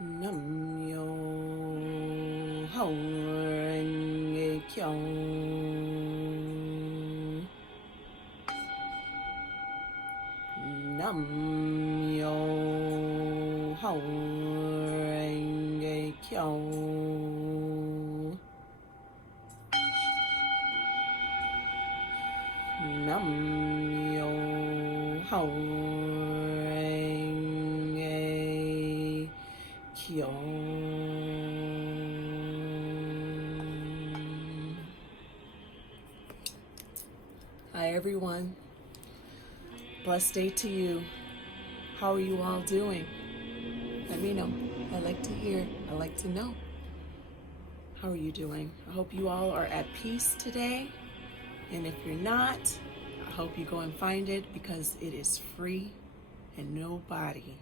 Nam yo ho renge kyo. Nam yo ho renge kyo. Nam yo ho renge kyo. Hi everyone. Blessed day to you. How are you all doing? Let me know. I like to hear. I like to know. How are you doing? I hope you all are at peace today. And if you're not, I hope you go and find it because it is free and nobody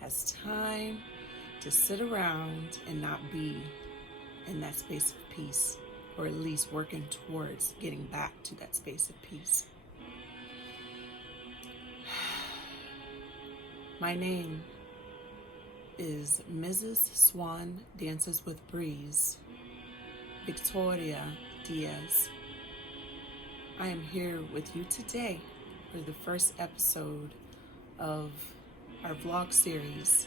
has time to sit around and not be in that space of peace, or at least working towards getting back to that space of peace. My name is Mrs. Swan Dances with Breeze, Victoria Diaz. I am here with you today for the first episode of our vlog series.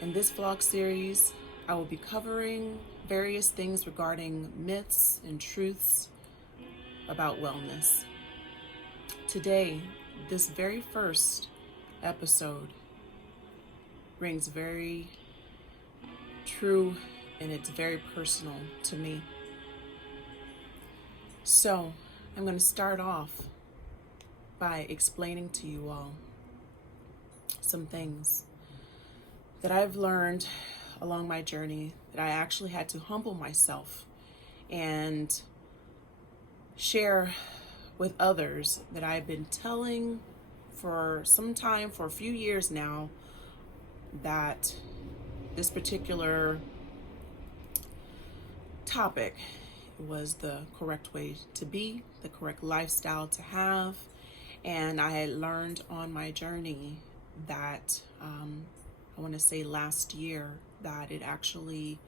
In this vlog series, I will be covering various things regarding myths and truths about wellness. Today, this very first episode rings very true and it's very personal to me. So I'm going to start off by explaining to you all some things that I've learned along my journey, that I actually had to humble myself and share with others, that I've been telling for some time, for a few years now, that this particular topic was the correct way to be, the correct lifestyle to have. And I had learned on my journey that I want to say last year, that it actually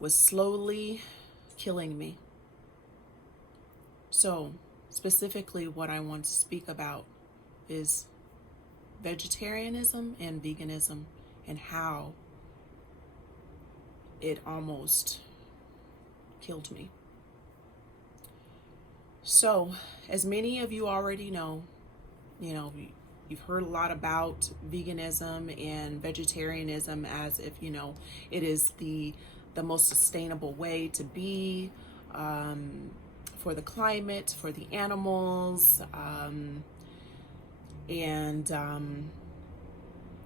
was slowly killing me. So specifically what I want to speak about is vegetarianism and veganism, and how it almost killed me. So, as many of you already know, you've heard a lot about veganism and vegetarianism as if, it is the most sustainable way to be, for the climate, for the animals, and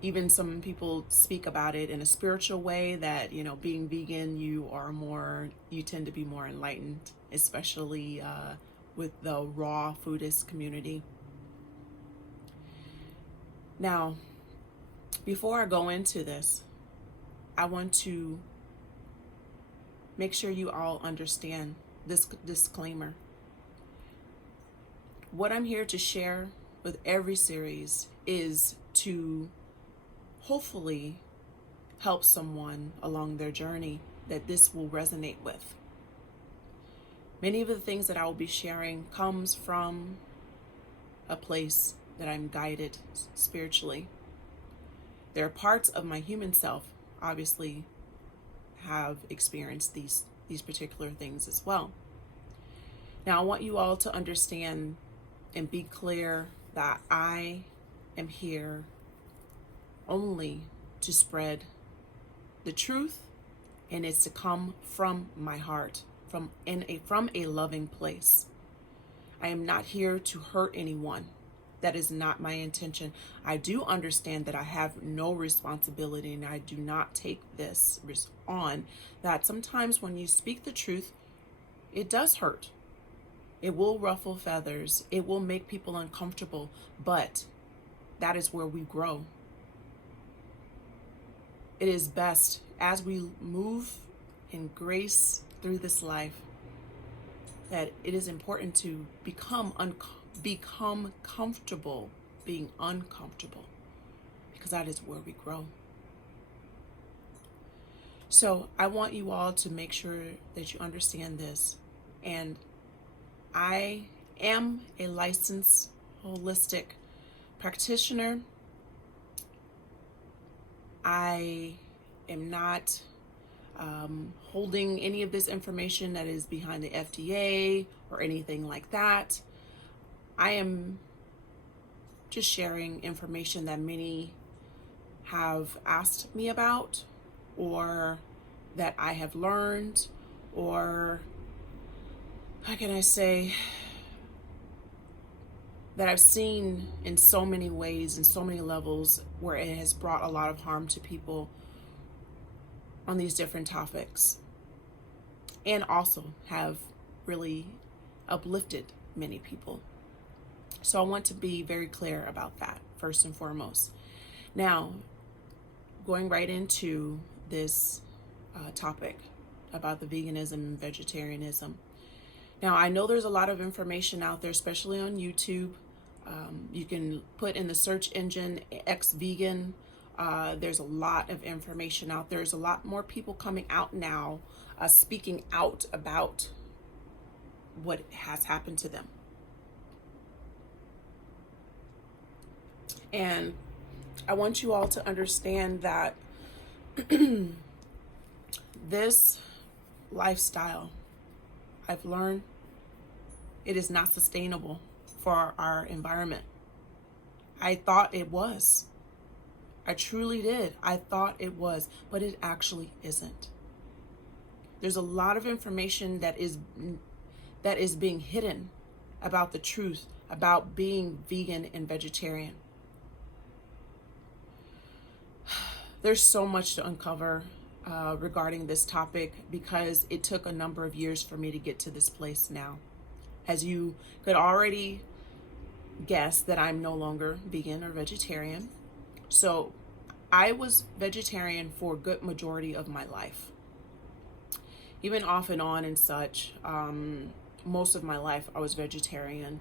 even some people speak about it in a spiritual way, that, being vegan, you tend to be more enlightened, especially with the raw foodist community. Now, before I go into this, I want to make sure you all understand this disclaimer. What I'm here to share with every series is to hopefully help someone along their journey that this will resonate with. Many of the things that I will be sharing comes from a place that I'm guided spiritually. There are parts of my human self, obviously, have experienced these particular things as well. Now, I want you all to understand and be clear that I am here only to spread the truth, and it's to come from my heart, from a loving place. I am not here to hurt anyone. That is not my intention. I do understand that I have no responsibility, and I do not take this on, that sometimes when you speak the truth, it does hurt. It will ruffle feathers. It will make people uncomfortable, but that is where we grow. It is best as we move in grace through this life, that it is important to become comfortable being uncomfortable, because that is where we grow. So I want you all to make sure that you understand this. And I am a licensed holistic practitioner. I am not holding any of this information that is behind the FDA or anything like that. I am just sharing information that many have asked me about, or that I have learned, or how can I say, that I've seen in so many ways, in so many levels, where it has brought a lot of harm to people on these different topics, and also have really uplifted many people. So I want to be very clear about that, first and foremost. Now, going right into this topic about the veganism and vegetarianism. Now, I know there's a lot of information out there, especially on YouTube. You can put in the search engine ex-vegan. There's a lot of information out there. There's a lot more people coming out now, speaking out about what has happened to them. And I want you all to understand that this lifestyle, I've learned, it is not sustainable for our environment. I thought it was. I truly did. I thought it was, but it actually isn't. There's a lot of information that is being hidden about the truth about being vegan and vegetarian. There's so much to uncover regarding this topic, because it took a number of years for me to get to this place now. As you could already guess, that I'm no longer vegan or vegetarian. So I was vegetarian for a good majority of my life. Even off and on and such, most of my life I was vegetarian.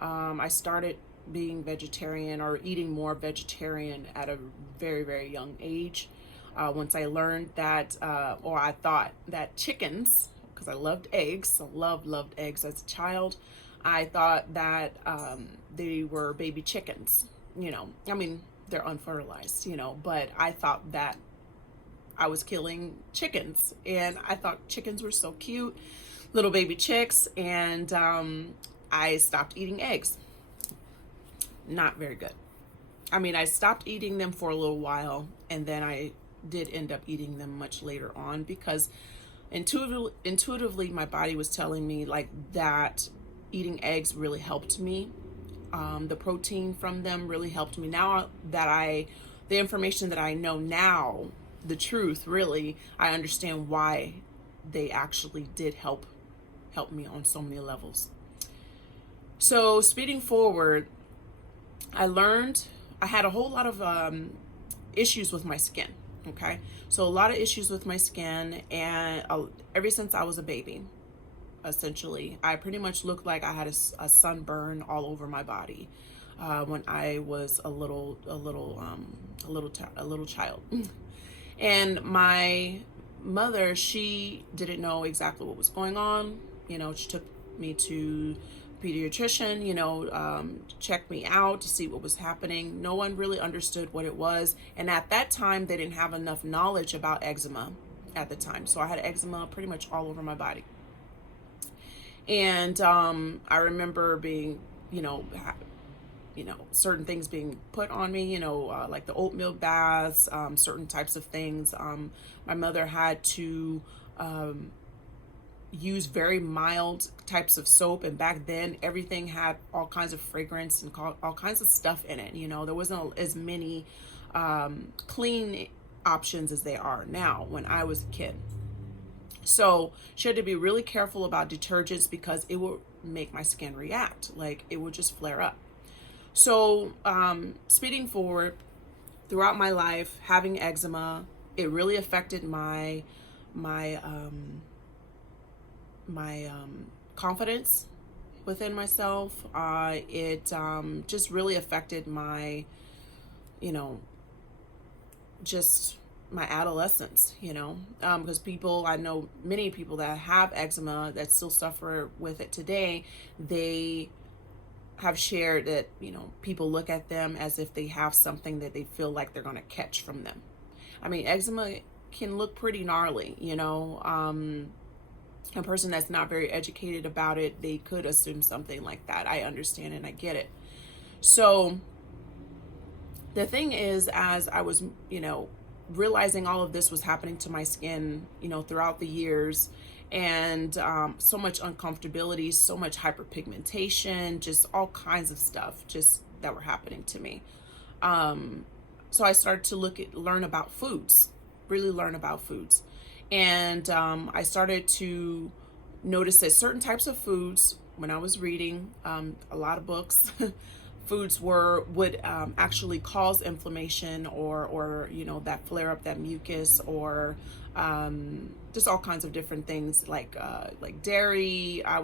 I started being vegetarian or eating more vegetarian at a very, very young age. Once I learned that, or I thought that chickens, because I loved eggs, I loved eggs as a child, I thought that they were baby chickens, I mean, they're unfertilized, but I thought that I was killing chickens, and I thought chickens were so cute, little baby chicks, and I stopped eating eggs. Not very good. I mean, I stopped eating them for a little while, and then I did end up eating them much later on, because intuitively my body was telling me like that eating eggs really helped me. The protein from them really helped me. Now that the information that I know now, the truth, really, I understand why they actually did help me on so many levels. So speeding forward, I learned I had a whole lot of issues with my skin. Okay, so a lot of issues with my skin, and ever since I was a baby, essentially, I pretty much looked like I had a sunburn all over my body when I was a little child. And my mother, she didn't know exactly what was going on. She took me to pediatrician, checked me out to see what was happening. No one really understood what it was. And at that time, they didn't have enough knowledge about eczema at the time. So I had eczema pretty much all over my body. And I remember being, certain things being put on me, like the oatmeal baths, certain types of things. My mother had to use very mild types of soap, and back then everything had all kinds of fragrance and all kinds of stuff in it. There wasn't as many clean options as there are now when I was a kid. So she had to be really careful about detergents, because it would make my skin react, like it would just flare up. So speeding forward, throughout my life, having eczema, it really affected my confidence within myself. It just really affected my, just my adolescence, because I know many people that have eczema that still suffer with it today. They have shared that, people look at them as if they have something that they feel like they're going to catch from them. I mean, eczema can look pretty gnarly, a person that's not very educated about it, they could assume something like that. I understand and I get it. So the thing is, as I was, realizing all of this was happening to my skin, throughout the years, and so much uncomfortability, so much hyperpigmentation, just all kinds of stuff just that were happening to me. So I started to learn about foods, really learn about foods. And I started to notice that certain types of foods, when I was reading a lot of books, foods would actually cause inflammation or that flare up, that mucus, or just all kinds of different things like dairy. I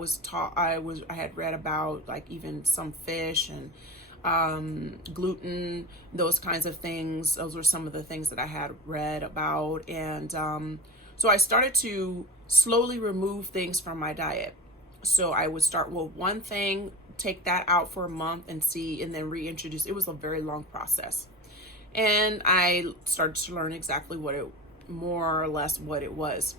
had read about, like, even some fish and gluten, those kinds of things. Those were some of the things that I had read about. And so I started to slowly remove things from my diet. So I would start with one thing, take that out for a month and see, and then reintroduce. It was a very long process. And I started to learn exactly more or less what it was.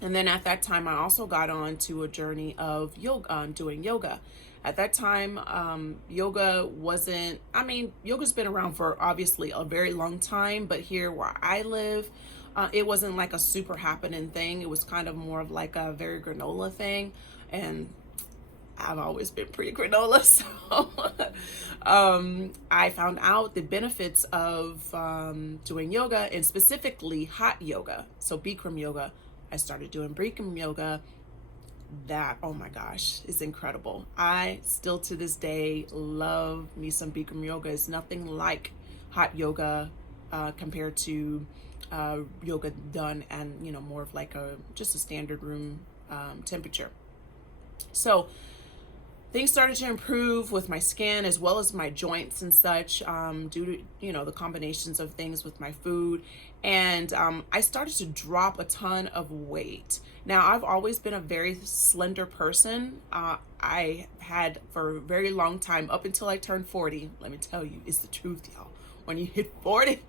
And then at that time, I also got on to a journey of yoga, doing yoga. At that time, yoga's been around for obviously a very long time, but here where I live, it wasn't like a super happening thing. It was kind of more of like a very granola thing. And I've always been pretty granola. So I found out the benefits of doing yoga, and specifically hot yoga. So Bikram yoga. I started doing Bikram yoga. That, oh my gosh, is incredible. I still to this day love me some Bikram yoga. It's nothing like hot yoga compared to yoga done and more of like just a standard room temperature. So things started to improve with my skin as well as my joints and such, due to the combinations of things with my food. And I started to drop a ton of weight. Now, I've always been a very slender person. I had for a very long time, up until I turned 40. Let me tell you, it's the truth, y'all. When you hit 40,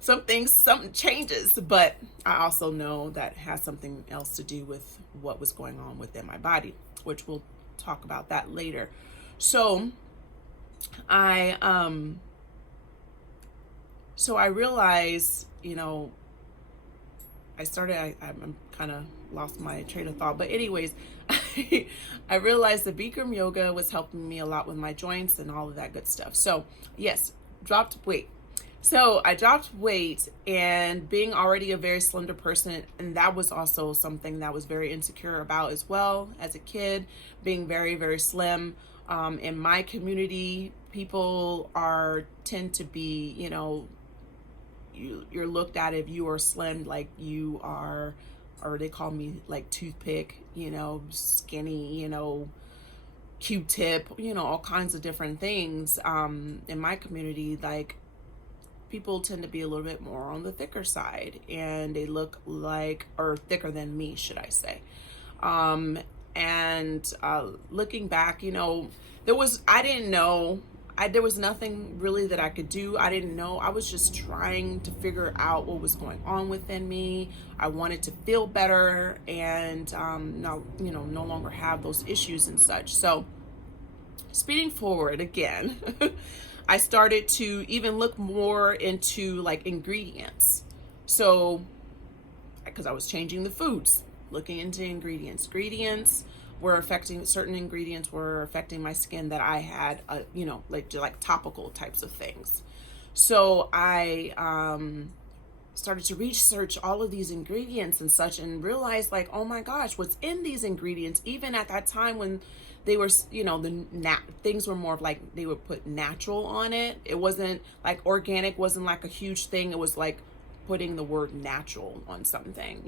something changes. But I also know that has something else to do with what was going on within my body, which we'll talk about that later. So I realized, I'm kind of lost my train of thought, but anyways, I realized that Bikram yoga was helping me a lot with my joints and all of that good stuff. So yes, dropped weight. So I dropped weight, and being already a very slender person, and that was also something that I was very insecure about as well as a kid, being very, very slim. In my community, people tend to be, you're looked at if you are slim, like you are, or they call me like toothpick, skinny, Q-tip, all kinds of different things. In my community, like, people tend to be a little bit more on the thicker side, and they look like, or thicker than me, should I say. Looking back, there was nothing really that I could do. I didn't know. I was just trying to figure out what was going on within me. I wanted to feel better and no longer have those issues and such. So speeding forward again, I started to even look more into like ingredients. So, because I was changing the foods, looking into ingredients. Certain ingredients were affecting my skin that I had, like topical types of things. So I started to research all of these ingredients and such, and realized, like, oh my gosh, what's in these ingredients? Even at that time when they were, things were more of like, they would put natural on it. It wasn't like organic, wasn't like a huge thing. It was like putting the word natural on something,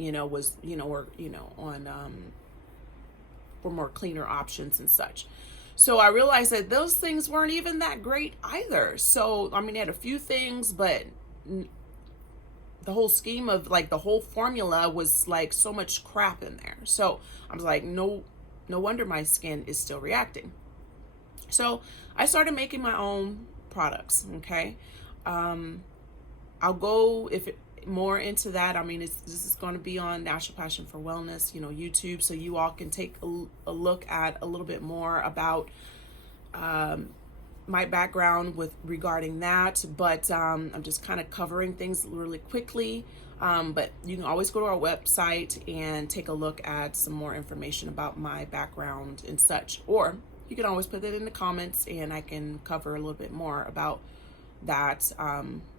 for more cleaner options and such. So I realized that those things weren't even that great either. So, they had a few things, but the whole scheme of like the whole formula was like so much crap in there. So I was like, no wonder my skin is still reacting. So I started making my own products. Okay. I'll go more into that. I mean, this is going to be on Natural Passion for Wellness, YouTube, so you all can take a look at a little bit more about my background regarding that. But I'm just kind of covering things really quickly. But you can always go to our website and take a look at some more information about my background and such. Or you can always put it in the comments and I can cover a little bit more about that.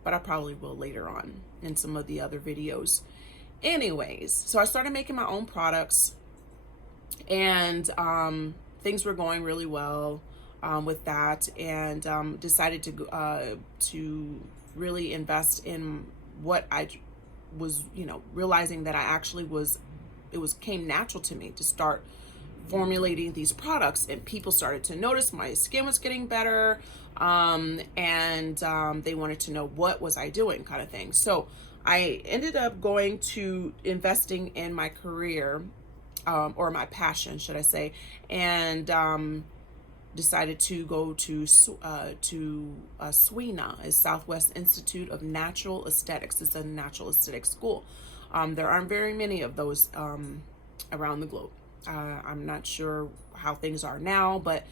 But I probably will later on in some of the other videos. Anyways, so I started making my own products, and things were going really well with that, and decided to really invest in what I was, realizing that it came natural to me to start formulating these products, and people started to notice my skin was getting better, and they wanted to know what was I doing, kind of thing. So I ended up going to investing in my career, or my passion, should I say, and decided to go to SWINA, is Southwest Institute of Natural Aesthetics. It's a natural aesthetic school. There aren't very many of those around the globe. I'm not sure how things are now, but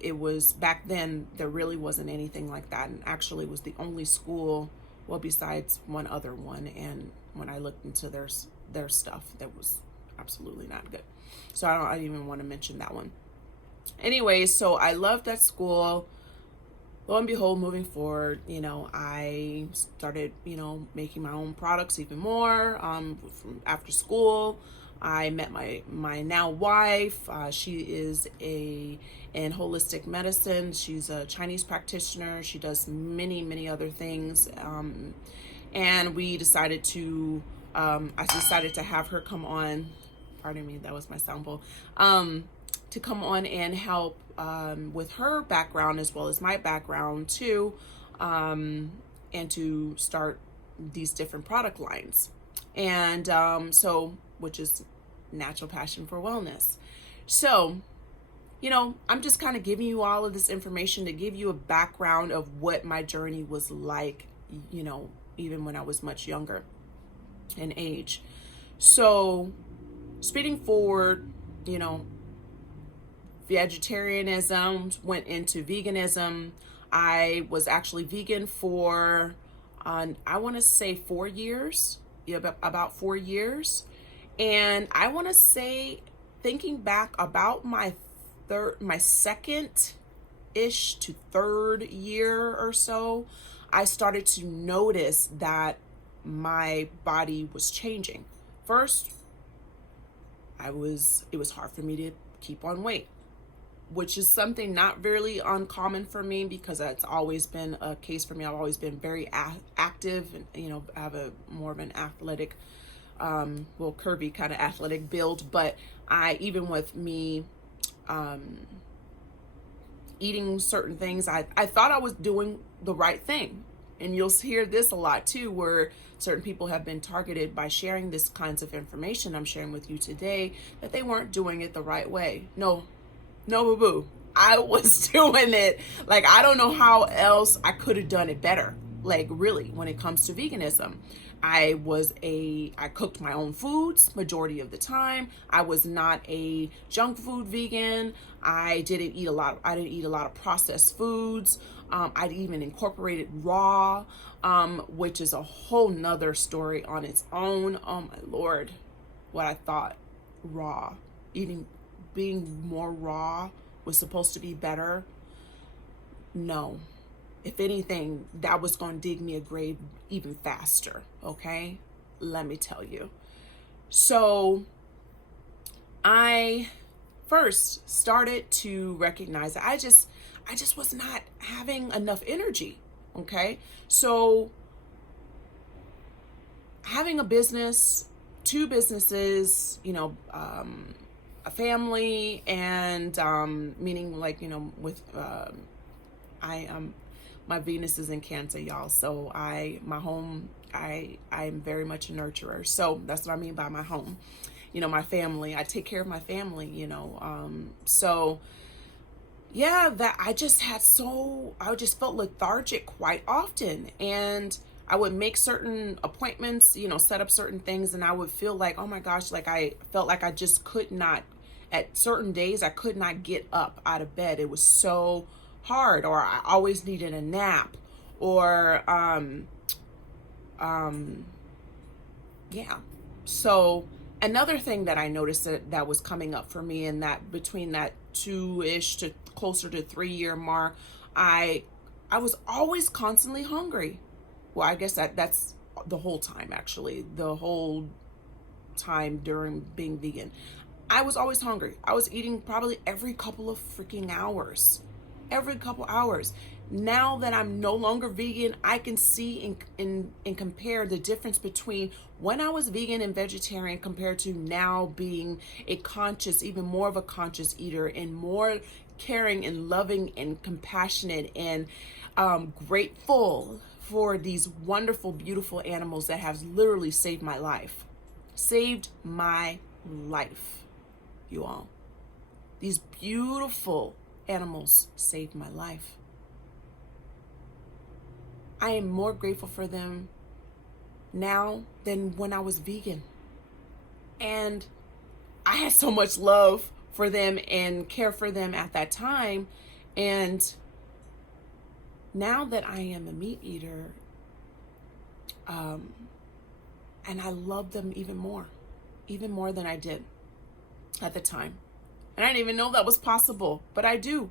it was back then, there really wasn't anything like that, and actually was the only school, well, besides one other one, and when I looked into their stuff, that was absolutely not good. So I don't even want to mention that one. Anyway, so I loved that school. Lo and behold, moving forward, I started, making my own products even more. From after school, I met my now wife. She is in holistic medicine. She's a Chinese practitioner. She does many other things. And we decided to, I decided to have her come on. Pardon me, that was my sound bowl. To come on and help with her background as well as my background too, and to start these different product lines. And so, which is Natural Passion for Wellness. So, I'm just kind of giving you all of this information to give you a background of what my journey was like, even when I was much younger in age. So, speeding forward, vegetarianism, went into veganism. I was actually vegan for, I want to say 4 years, about 4 years. And I want to say, thinking back, about my second-ish to third year or so, I started to notice that my body was changing. First, it was hard for me to keep on weight, which is something not really uncommon for me, because it's always been a case for me. I've always been very active, and I have a more of an athletic, curvy kind of athletic build. But even with me eating certain things, I thought I was doing the right thing. And you'll hear this a lot too, where certain people have been targeted by sharing this kinds of information I'm sharing with you today, that they weren't doing it the right way. No, boo-boo. I was doing it. Like, I don't know how else I could have done it better. Like, really, when it comes to veganism, I cooked my own foods majority of the time. I was not a junk food vegan. I didn't eat a lot of processed foods. I'd even incorporated raw, which is a whole nother story on its own. Oh my Lord, what I thought raw, being more raw was supposed to be better. No. If anything, that was going to dig me a grave even faster. Okay? Let me tell you. So I first started to recognize that I just was not having enough energy. Okay? So having a business, 2 businesses, a family, and meaning, like, with My Venus is in Cancer, y'all. So my home, I'm very much a nurturer. So that's what I mean by my home. You know, my family. I take care of my family. You know, so yeah, that I just felt lethargic quite often, and I would make certain appointments, you know, set up certain things, and I would feel like, oh my gosh, like I felt like I just could not, at certain days, I could not get up out of bed. It was so hard, or I always needed a nap, or, yeah. So another thing that I noticed that was coming up for me, and that between that 2-ish to closer to 3-year mark, I was always constantly hungry. Well, I guess that's the whole time, actually, the whole time during being vegan. I was always hungry. I was eating probably every couple of freaking hours. Every couple hours. Now that I'm no longer vegan, I can see and compare the difference between when I was vegan and vegetarian compared to now being a conscious, even more of a conscious eater, and more caring and loving and compassionate and grateful for these wonderful, beautiful animals that have literally saved my life. Saved my life, you all. These beautiful animals saved my life. I am more grateful for them now than when I was vegan. And I had so much love for them and care for them at that time. And now that I am a meat eater, and I love them even more than I did at the time. And I didn't even know that was possible, but I do.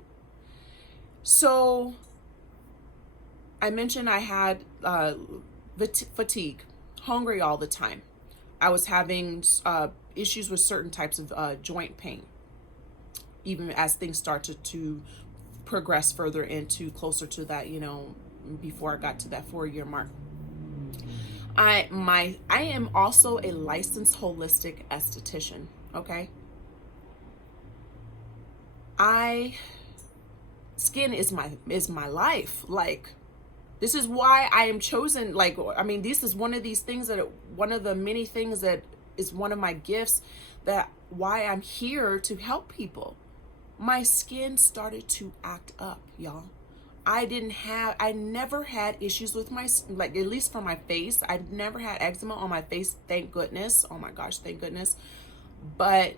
So I mentioned I had fatigue, hungry all the time. I was having issues with certain types of joint pain, even as things started to progress further into closer to that, you know, before I got to that 4-year mark. I am also a licensed holistic esthetician, okay? Skin is my life. Like, this is why I am chosen. Like, I mean, this is one of the many things that is one of my gifts, that why I'm here to help people. My skin started to act up, y'all. I never had issues with like, at least for my face. I've never had eczema on my face, thank goodness. Oh my gosh, thank goodness. But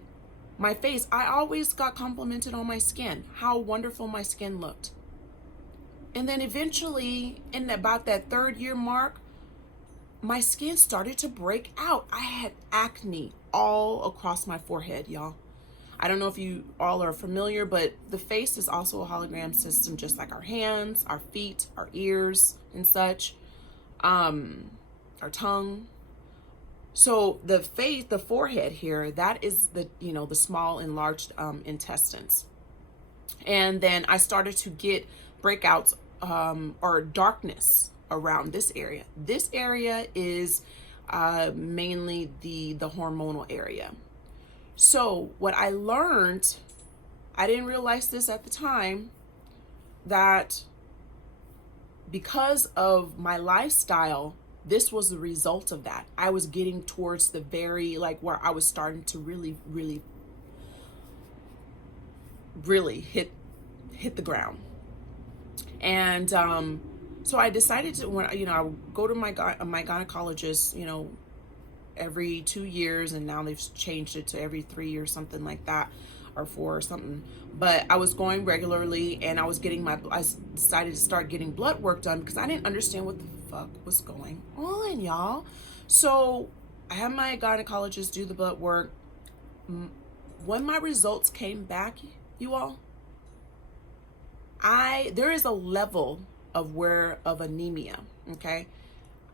my face, I always got complimented on my skin, how wonderful my skin looked. And then eventually, in about that 3rd-year mark, my skin started to break out. I had acne all across my forehead, y'all. I don't know if you all are familiar, but the face is also a hologram system, just like our hands, our feet, our ears, and such, our tongue. So the face, the forehead here, that is the small enlarged intestines. And then I started to get breakouts or darkness around this area. This area is mainly the hormonal area. So what I learned, I didn't realize this at the time, that because of my lifestyle, this was the result of that. I was getting towards the very, like, where I was starting to really, really, really hit the ground. And so I decided to, when I would go to my gynecologist, every 2 years, and now they've changed it to every 3 years, something like that, or 4 or something. But I was going regularly, and I decided to start getting blood work done because I didn't understand what the fuck was going on, y'all. So I had my gynecologist do the blood work. When my results came back, you all, there is a level of anemia, okay?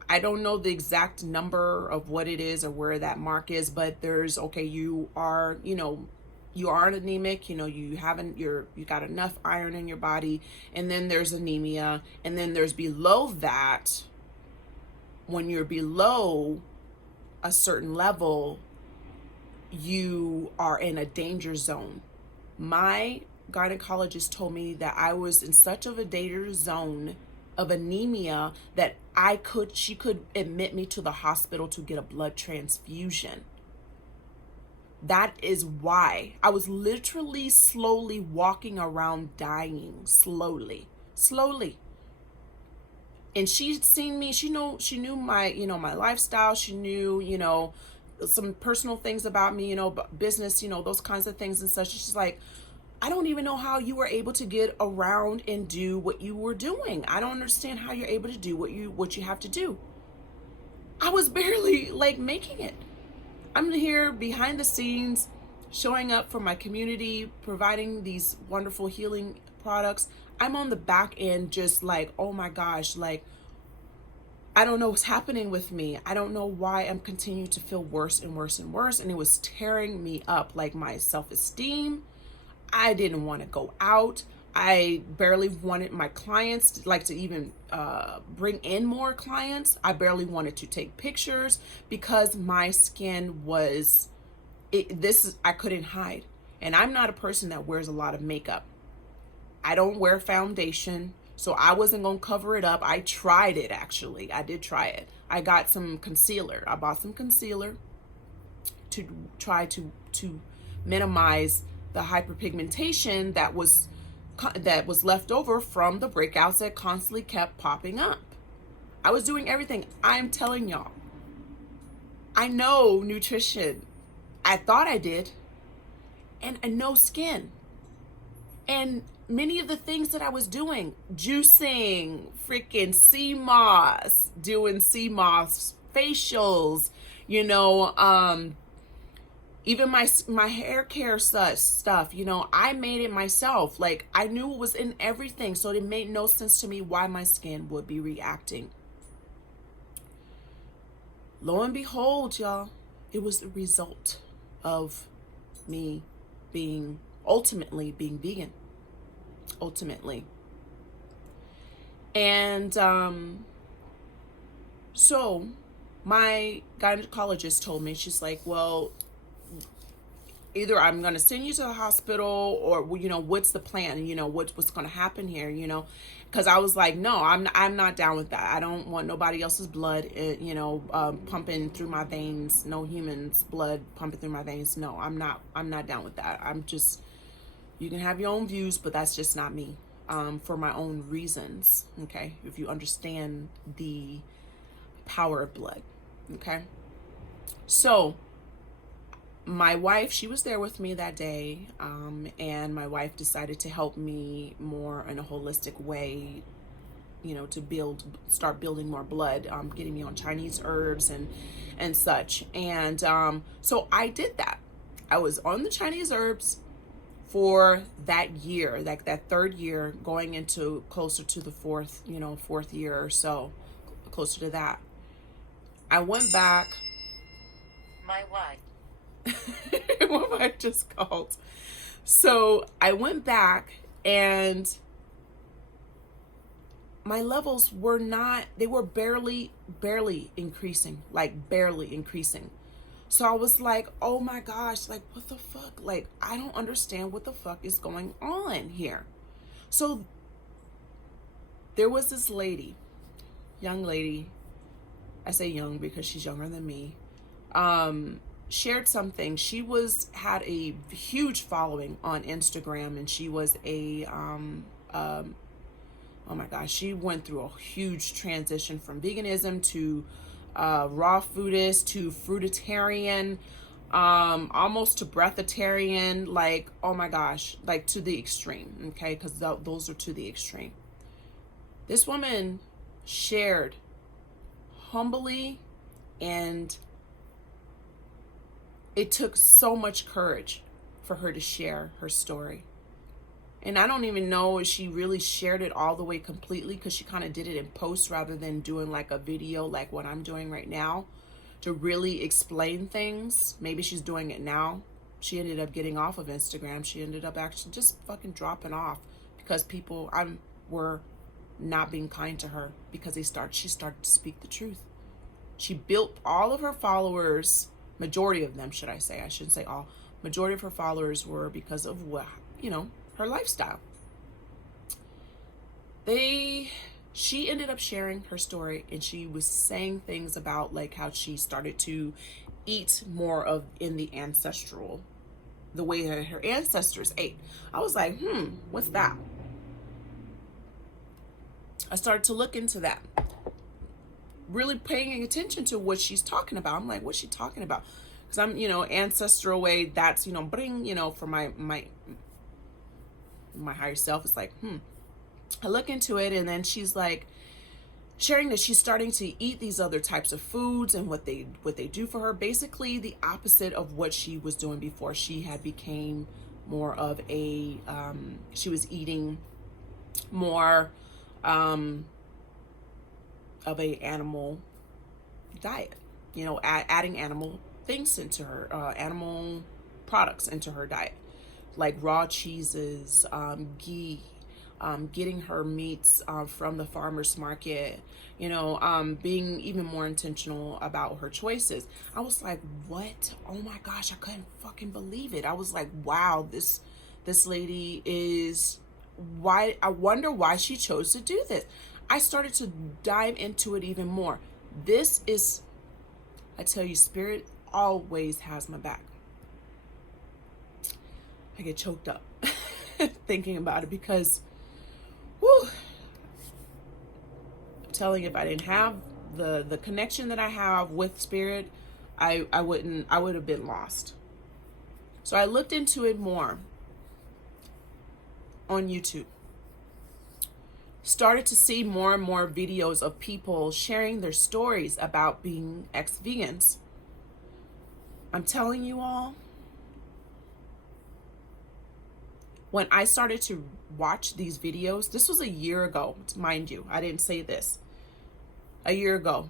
I don't know the exact number of what it is or where that mark is, but there's, okay, you are anemic, you got enough iron in your body, and then there's anemia, and then there's below that, when you're below a certain level, you are in a danger zone. My gynecologist told me that I was in such of a danger zone of anemia that she could admit me to the hospital to get a blood transfusion. That is why I was literally slowly walking around dying, slowly. And she'd seen me, she knew my, my lifestyle. She knew, some personal things about me, business, those kinds of things and such. She's like, I don't even know how you were able to get around and do what you were doing. I don't understand how you're able to do what you have to do. I was barely like making it. I'm here behind the scenes, showing up for my community, providing these wonderful healing products. I'm on the back end just like, oh my gosh, like, I don't know what's happening with me. I don't know why I'm continuing to feel worse and worse and worse. And it was tearing me up, like my self-esteem. I didn't want to go out. I barely wanted my clients to even bring in more clients. I barely wanted to take pictures because my skin was, I couldn't hide. And I'm not a person that wears a lot of makeup. I don't wear foundation, so I wasn't going to cover it up. I tried it, actually. I did try it. I got some concealer. I bought some concealer to try to minimize the hyperpigmentation that was left over from the breakouts that constantly kept popping up. I was doing everything. I'm telling y'all, I know nutrition. I thought I did. And I know skin. And many of the things that I was doing, juicing, freaking sea moss, doing sea moss facials, even my hair care stuff, I made it myself. Like, I knew it was in everything, so it made no sense to me why my skin would be reacting. Lo and behold, y'all, it was the result of me ultimately being vegan. Ultimately. And so my gynecologist told me, she's like, well, either I'm going to send you to the hospital or, what's the plan? What's going to happen here, because I was like, no, I'm not down with that. I don't want nobody else's blood, pumping through my veins. No human's blood pumping through my veins. No, I'm not down with that. You can have your own views, but that's just not me, for my own reasons. Okay. If you understand the power of blood. Okay. So my wife, she was there with me that day, and my wife decided to help me more in a holistic way, to start building more blood, getting me on Chinese herbs and such. And so I did that. I was on the Chinese herbs for that year, like that third year, going into closer to the fourth year or so, closer to that. I went back. My wife. What I just called. So I went back and my levels were barely increasing, like barely increasing. So I was like, oh my gosh, like what the fuck? Like, I don't understand what the fuck is going on here. So there was this young lady, I say young because she's younger than me, shared something. She had a huge following on Instagram, and she was oh my gosh, she went through a huge transition from veganism to raw foodist to fruitarian, almost to breatharian, like, oh my gosh, like to the extreme. Okay, because those are to the extreme. This woman shared humbly, and it took so much courage for her to share her story. And I don't even know if she really shared it all the way completely, because she kind of did it in post rather than doing like a video like what I'm doing right now to really explain things. Maybe she's doing it now. She ended up getting off of Instagram. She ended up actually just fucking dropping off because people were not being kind to her, because she started to speak the truth. She built all of her followers, majority of them, should I say, I shouldn't say all, majority of her followers were because of what, her lifestyle. she ended up sharing her story, and she was saying things about like how she started to eat more of in the ancestral, the way that her ancestors ate. I was like, what's that? I started to look into that, really paying attention to what she's talking about. I'm like, what's she talking about? Because I'm, ancestral way, that's, bring, for my higher self. It's like, I look into it, and then she's like sharing that she's starting to eat these other types of foods and what they do for her. Basically the opposite of what she was doing before. She had became more of a she was eating more of a animal diet, adding animal things into her, animal products into her diet, like raw cheeses, ghee, getting her meats from the farmer's market, being even more intentional about her choices. I was like, what? Oh my gosh, I couldn't fucking believe it. I was like, wow, this lady is, why, I wonder why she chose to do this. I started to dive into it even more. This is, I tell you, Spirit always has my back. I get choked up thinking about it, because whew, I'm telling you, if I didn't have the connection that I have with Spirit, I would have been lost. So I looked into it more on YouTube. Started to see more and more videos of people sharing their stories about being ex-vegans. I'm telling you all, when I started to watch these videos, this was a year ago, mind you, I didn't say this. A year ago,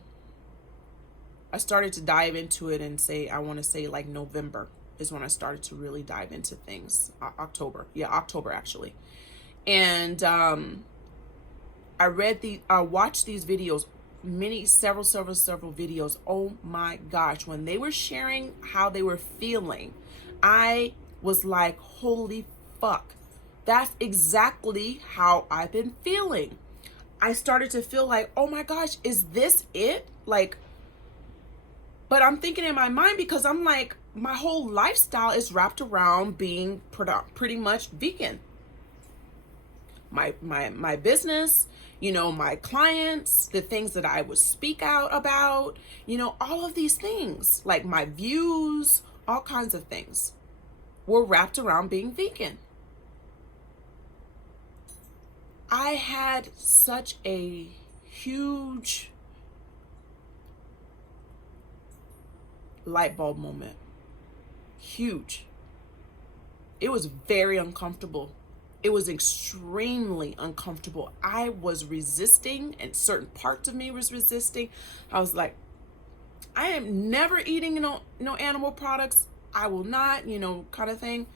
I started to dive into it, and I want to say like November is when I started to really dive into things. October actually. And I watched these videos, several videos. Oh my gosh, when they were sharing how they were feeling, I was like, holy fuck, that's exactly how I've been feeling. I started to feel like, oh my gosh, is this it? Like, but I'm thinking in my mind, because I'm like, my whole lifestyle is wrapped around being pretty much vegan. My business, my clients, the things that I would speak out about, all of these things, like my views, all kinds of things were wrapped around being vegan. I had such a huge light bulb moment. Huge. It was very uncomfortable. It was extremely uncomfortable. I was resisting, and certain parts of me was resisting. I was like, I am never eating no animal products. I will not, kind of thing.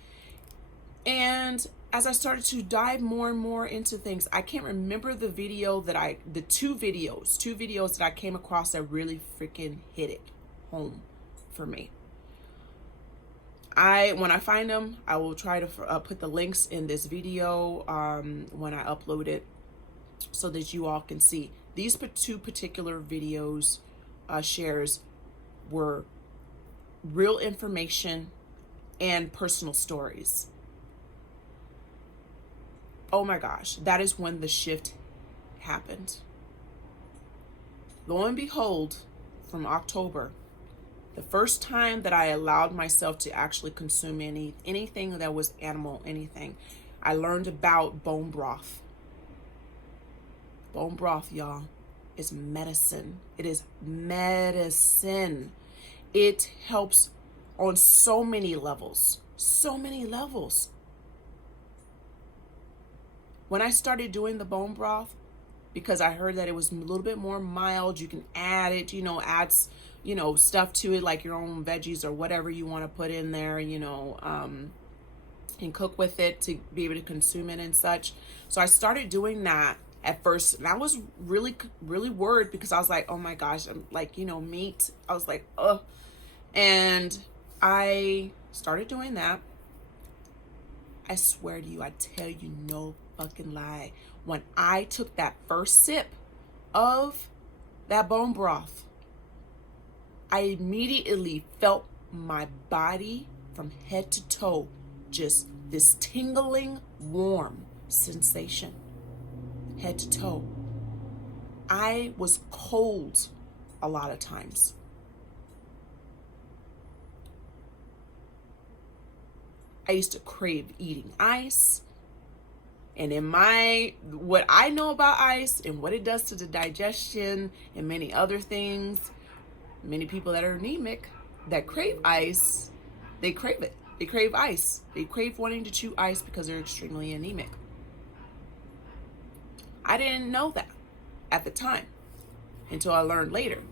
And as I started to dive more and more into things, I can't remember the two videos that I came across that really freaking hit it home for me. When I find them, I will try to put the links in this video when I upload it, so that you all can see. These two particular videos shares were real information and personal stories. Oh my gosh, that is when the shift happened. Lo and behold, from October, the first time that I allowed myself to actually consume anything that was animal, anything, I learned about bone broth. Bone broth, y'all, is medicine. It is medicine. It helps on so many levels. So many levels. When I started doing the bone broth, because I heard that it was a little bit more mild, you can add it, adds, stuff to it, like your own veggies or whatever you want to put in there, and cook with it to be able to consume it and such. So I started doing that at first, and I was really, really worried, because I was like, oh my gosh, I'm like, meat. I was like, ugh. And I started doing that. I swear to you, I tell you no fucking lie. When I took that first sip of that bone broth, I immediately felt my body from head to toe, just this tingling, warm sensation, head to toe. I was cold a lot of times. I used to crave eating ice. And what I know about ice and what it does to the digestion and many other things, many people that are anemic that crave ice, they crave it. They crave ice. They crave wanting to chew ice because they're extremely anemic. I didn't know that at the time until I learned later.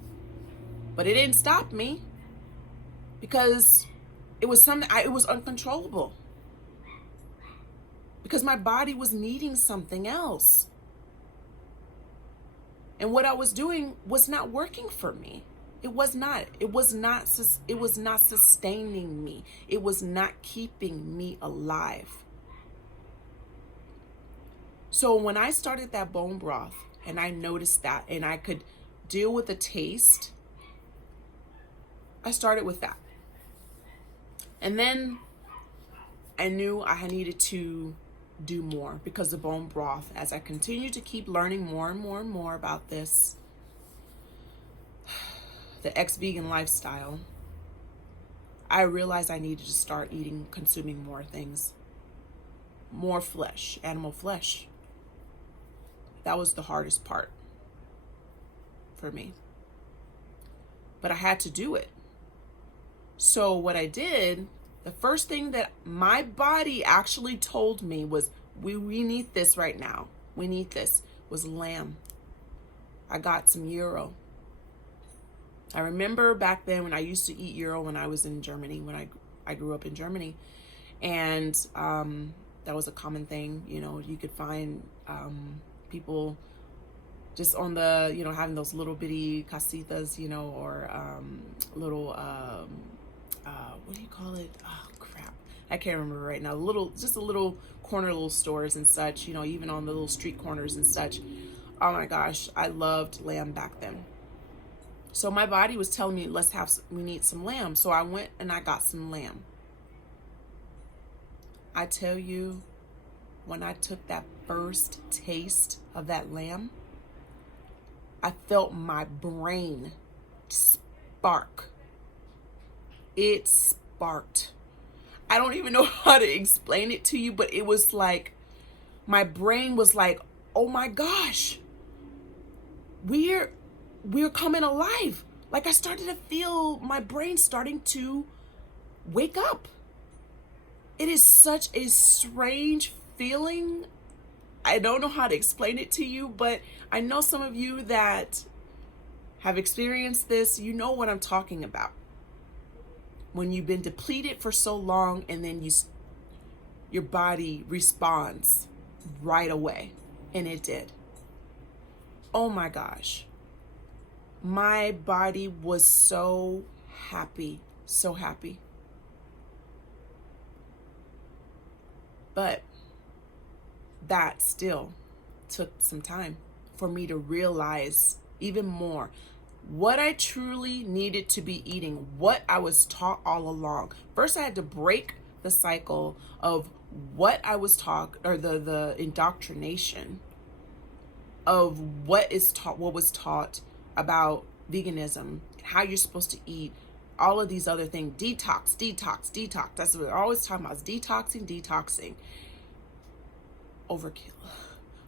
But it didn't stop me because it was it was uncontrollable. Because my body was needing something else. And what I was doing was not working for me. It was not sustaining me. It was not keeping me alive. So when I started that bone broth and I noticed that and I could deal with the taste, I started with that. And then I knew I needed to do more because the bone broth, as I continued to keep learning more and more and more about this, the ex-vegan lifestyle, I realized I needed to start consuming more things, more flesh, animal flesh. That was the hardest part for me. But I had to do it. So what I did, the first thing that my body actually told me was, we need this right now. We need this, was lamb. I got some gyro. I remember back then when I used to eat gyro when I was in Germany, when I grew up in Germany. And that was a common thing. You know, you could find people just on the, you know, having those little bitty casitas, you know, or little, what do you call it? Oh, crap. I can't remember right now. Just a little corner little stores and such, you know, even on the little street corners and such. Oh my gosh, I loved lamb back then. So my body was telling me, we need some lamb. So I went and I got some lamb. I tell you, when I took that first taste of that lamb, I felt my brain spark. It sparked. I don't even know how to explain it to you, but it was like, my brain was like, oh my gosh, we're coming alive. Like I started to feel my brain starting to wake up. It is such a strange feeling. I don't know how to explain it to you, but I know some of you that have experienced this, you know what I'm talking about. When you've been depleted for so long and then your body responds right away. And it did. Oh my gosh. My body was so happy, so happy. But that still took some time for me to realize even more what I truly needed to be eating, what I was taught all along. First, I had to break the cycle of what I was taught, or the indoctrination of what was taught about veganism, how you're supposed to eat, all of these other things, detox. That's what we're always talking about, is detoxing. Overkill.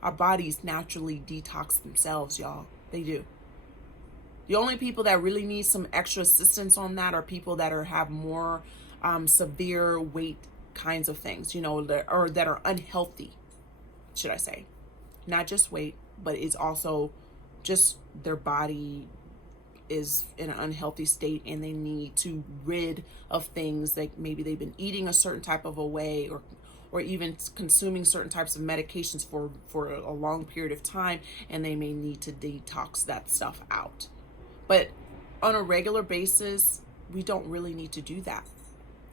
Our bodies naturally detox themselves, y'all. They do. The only people that really need some extra assistance on that are people that have more severe weight kinds of things, you know, that are unhealthy, should I say. Not just weight, but it's also just their body is in an unhealthy state and they need to rid of things like maybe they've been eating a certain type of a way, or even consuming certain types of medications for a long period of time, and they may need to detox that stuff out. But on a regular basis, we don't really need to do that.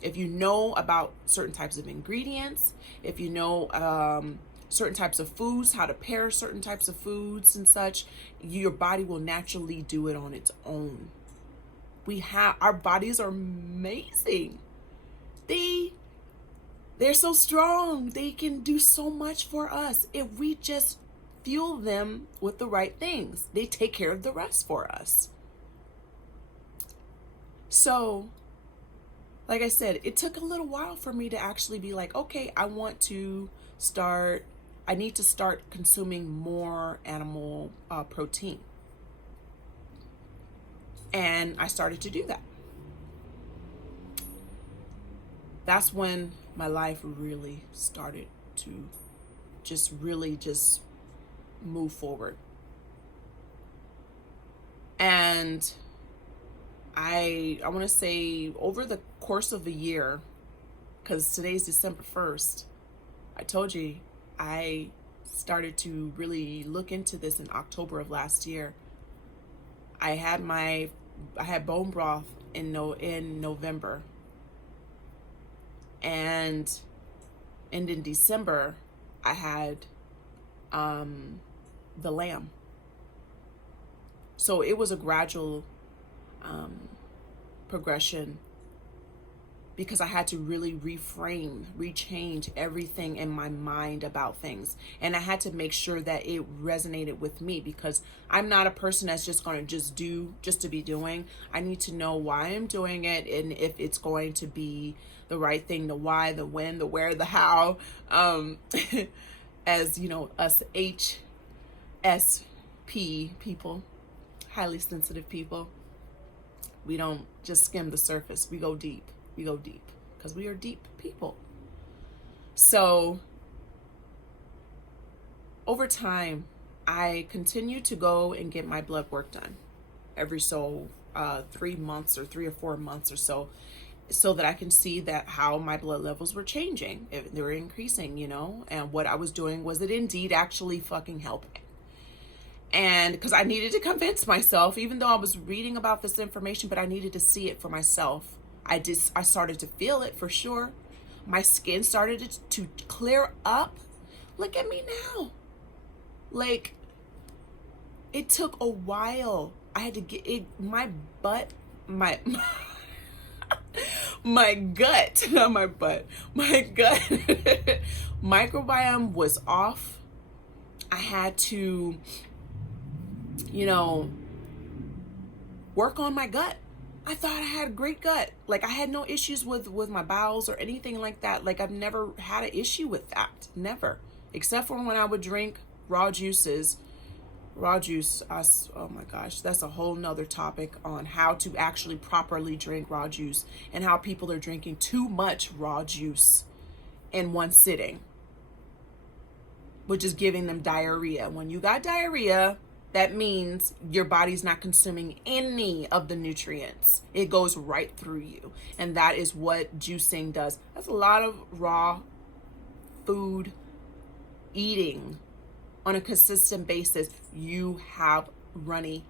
If you know about certain types of ingredients, if you know certain types of foods, how to pair certain types of foods and such, your body will naturally do it on its own. Our bodies are amazing. They're so strong. They can do so much for us if we just fuel them with the right things. They take care of the rest for us. So, like I said, it took a little while for me to actually be like, okay, I need to start consuming more animal protein. And I started to do that. That's when my life really started to just move forward. And I want to say over the course of a year, because today's December 1st, I told you I started to really look into this in October of last year. I had bone broth in November. And in December, I had the lamb. So it was a gradual progression, because I had to really rechange everything in my mind about things. And I had to make sure that it resonated with me, because I'm not a person that's just going to do just to be doing. I need to know why I'm doing it, and if it's going to be the right thing, the why, the when, the where, the how. As you know, us HSP people, highly sensitive people, we don't just skim the surface. We go deep. We go deep because we are deep people. So over time, I continue to go and get my blood work done every 3 months or 3 or 4 months or so that I can see that how my blood levels were changing. If they were increasing, and what I was doing, was it indeed actually fucking helping? And because I needed to convince myself, even though I was reading about this information, but I needed to see it for myself. I started to feel it for sure. My skin started to clear up. Look at me now. Like, it took a while. I had to get it, my gut, not my gut microbiome was off. I had to, work on my gut. I thought I had a great gut. Like, I had no issues with my bowels or anything like that. Like, I've never had an issue with that. Never. Except for when I would drink raw juices. Raw juice, oh my gosh, that's a whole nother topic on how to actually properly drink raw juice, and how people are drinking too much raw juice in one sitting, which is giving them diarrhea. When you got diarrhea, that means your body's not consuming any of the nutrients. It goes right through you. And that is what juicing does. That's a lot of raw food eating on a consistent basis. You have runny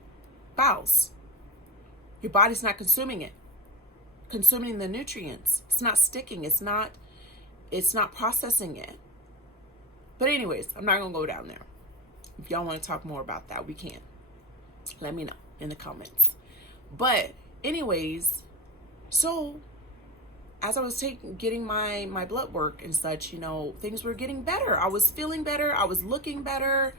bowels. Your body's not consuming the nutrients. It's not sticking. It's not processing it. But anyways, I'm not going to go down there. If y'all want to talk more about that, we can. Let me know in the comments. But anyways, so as I was getting my blood work and such, things were getting better. I was feeling better. I was looking better.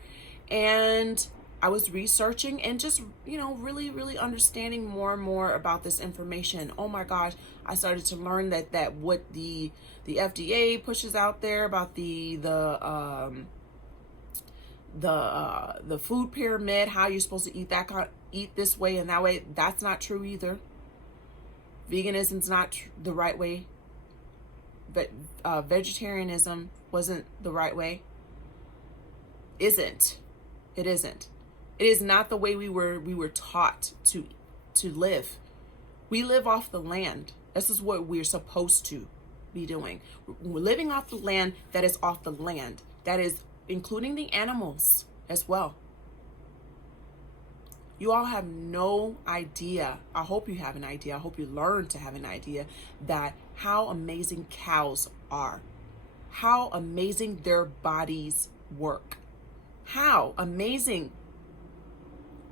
And I was researching and just, really, really understanding more and more about this information. Oh my gosh. I started to learn that what the FDA pushes out there about the food pyramid, how you're supposed to eat this way and that way, that's not true either. Veganism's not the right way. But vegetarianism wasn't the right way. It isn't. It is not the way we were taught to live. We live off the land. This is what we're supposed to be doing. We're living off the land that is off the land. That is including the animals as well. You all have no idea. I hope you have an idea. I hope you learn to have an idea that how amazing cows are. how amazing their bodies work, how amazing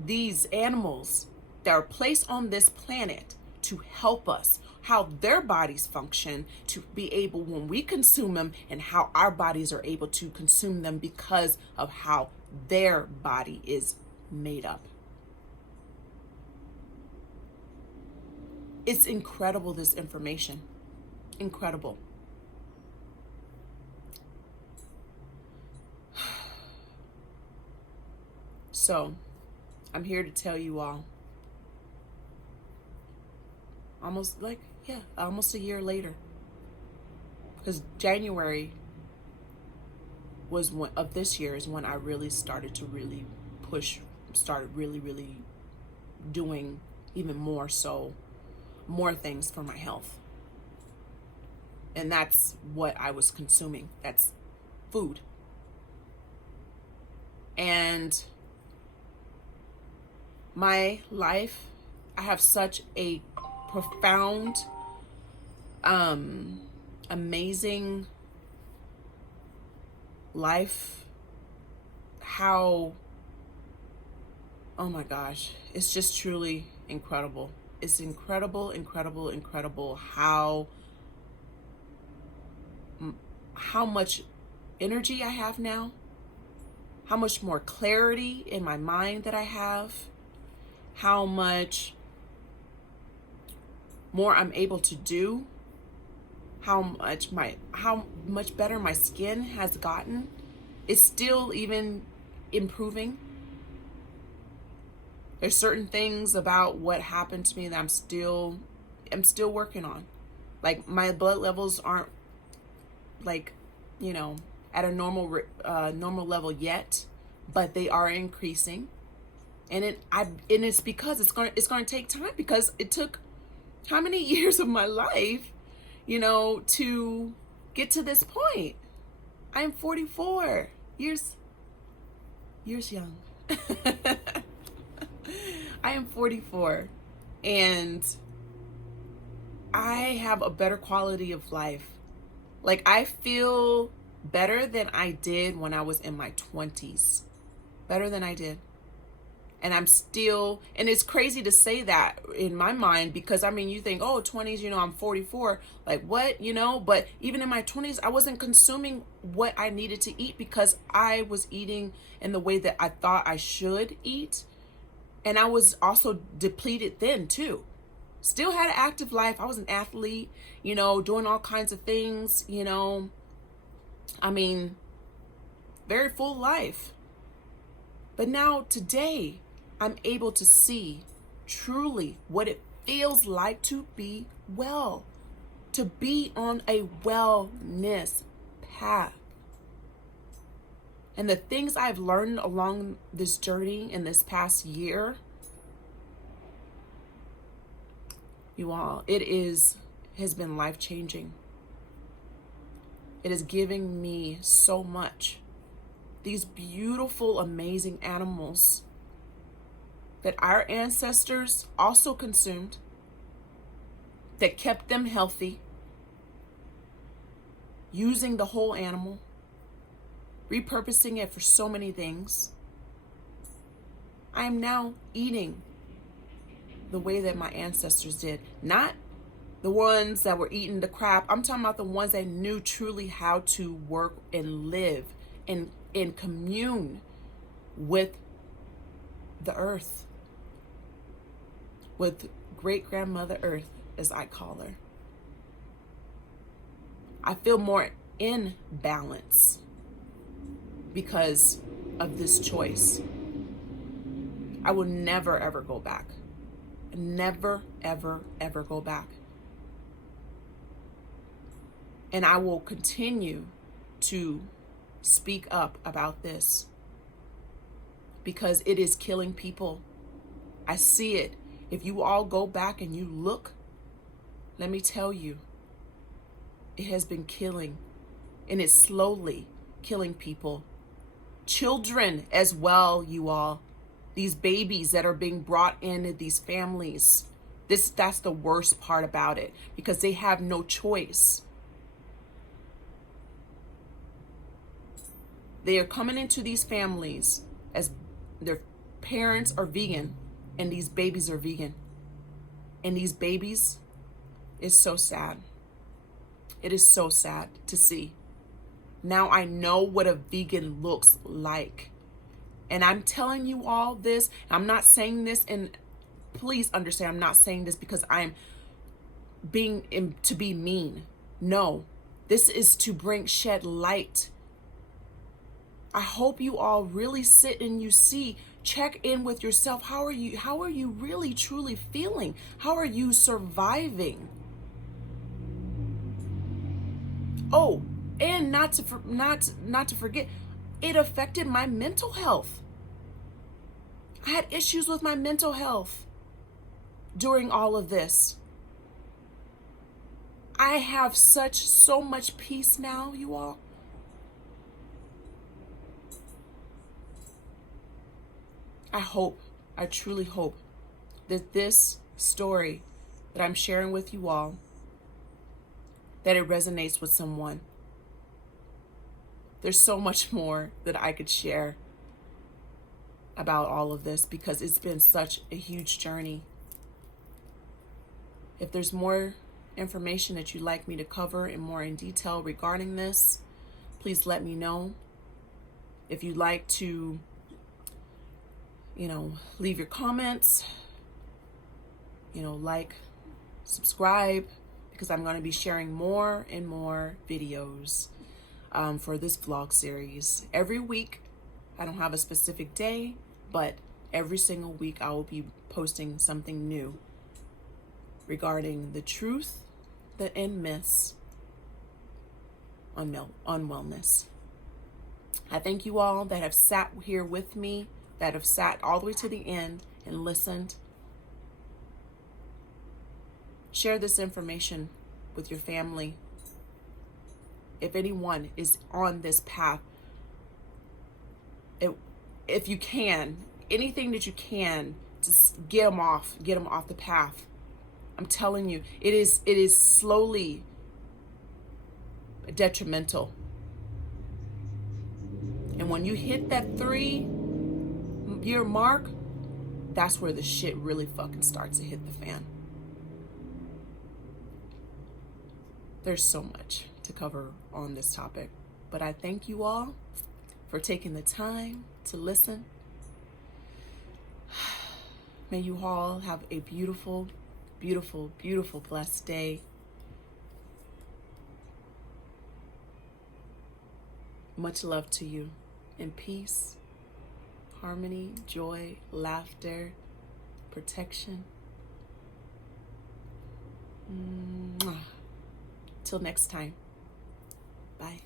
these animals that are placed on this planet to help us, how their bodies function to be able, when we consume them, and how our bodies are able to consume them because of how their body is made up. It's incredible, this information. Incredible. So, I'm here to tell you all, almost a year later, because January was one of this year is when I really started to really push, started really doing even more so, more things for my health. And that's what I was consuming. That's food. And my life, I have such a profound, amazing life. How, oh my gosh, it's just truly incredible. It's incredible how much energy I have now, how much more clarity in my mind that I have, how much more I'm able to do, how much better my skin has gotten. It's still even improving. There's certain things about what happened to me that I'm still working on. Like, my blood levels aren't like, at a normal level yet, but they are increasing. And it's because it's going to take time, because it took how many years of my life, to get to this point. I am 44 years young. I am 44, and I have a better quality of life. Like, I feel better than I did when I was in my 20s. Better than I did. And I'm still, and it's crazy to say that in my mind, because you think, oh, 20s, I'm 44, like what, but even in my 20s, I wasn't consuming what I needed to eat, because I was eating in the way that I thought I should eat. And I was also depleted then too. Still had an active life. I was an athlete, doing all kinds of things, very full life. But now today, I'm able to see truly what it feels like to be well, to be on a wellness path. And the things I've learned along this journey in this past year, you all, has been life-changing. It is giving me so much. These beautiful, amazing animals that our ancestors also consumed, that kept them healthy, using the whole animal, repurposing it for so many things. I am now eating the way that my ancestors did. Not the ones that were eating the crap. I'm talking about the ones that knew truly how to work and live and commune with the earth, with great grandmother Earth, as I call her. I feel more in balance because of this choice. I will never ever go back. Never ever ever go back. And I will continue to speak up about this, because it is killing people. I see it. If you all go back and you look, let me tell you, it has been killing, and it's slowly killing people. Children as well, you all. These babies that are being brought into these families. That's the worst. worst part about it, because they have no choice. They are coming into these families as their parents are vegan and these babies are vegan. And these babies is so sad. It is so sad to see. Now I know what a vegan looks like. And I'm telling you all this. I'm not saying this, and please understand, I'm not saying this because I'm to be mean. No, this is to shed light. I hope you all really sit and you see, check in with yourself. How are you really truly feeling? How are you surviving? Oh, and not to forget, it affected my mental health. I had issues with my mental health during all of this. I have so much peace now, you all. I truly hope that this story that I'm sharing with you all, that it resonates with someone. There's so much more that I could share about all of this because it's been such a huge journey. If there's more information that you'd like me to cover and more in detail regarding this, please let me know. If you'd like to, leave your comments, like, subscribe, because I'm going to be sharing more and more videos for this vlog series. Every week, I don't have a specific day, but every single week I will be posting something new regarding the truth and myths on wellness. I thank you all that have sat here with me, that have sat all the way to the end and listened. Share this information with your family. If anyone is on this path, if you can, anything that you can, just get them off the path. I'm telling you, it is slowly detrimental. And when you hit that 3-year mark, that's where the shit really fucking starts to hit the fan. There's so much to cover on this topic, but I thank you all for taking the time to listen. May you all have a beautiful, beautiful, beautiful, blessed day. Much love to you, and peace, harmony, joy, laughter, protection. Till next time. Bye.